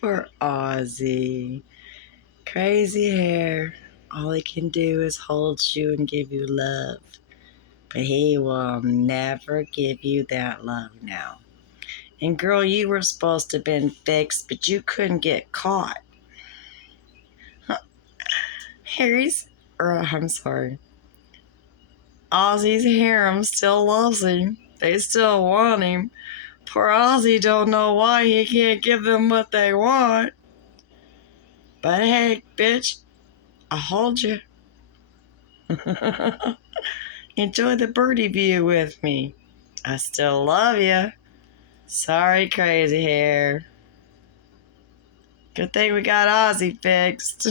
Poor Ozzy. Crazy hair. All he can do is hold you and give you love. But he will never give you that love now. And girl, you were supposed to have been fixed, but you couldn't get caught. Harry's, I'm sorry. Ozzy's harem still loves him. They still want him. Poor Ozzy don't know why he can't give them what they want. But hey, bitch, I'll hold you. Enjoy the birdie view with me. I still love you. Sorry, crazy hair. Good thing we got Ozzy fixed.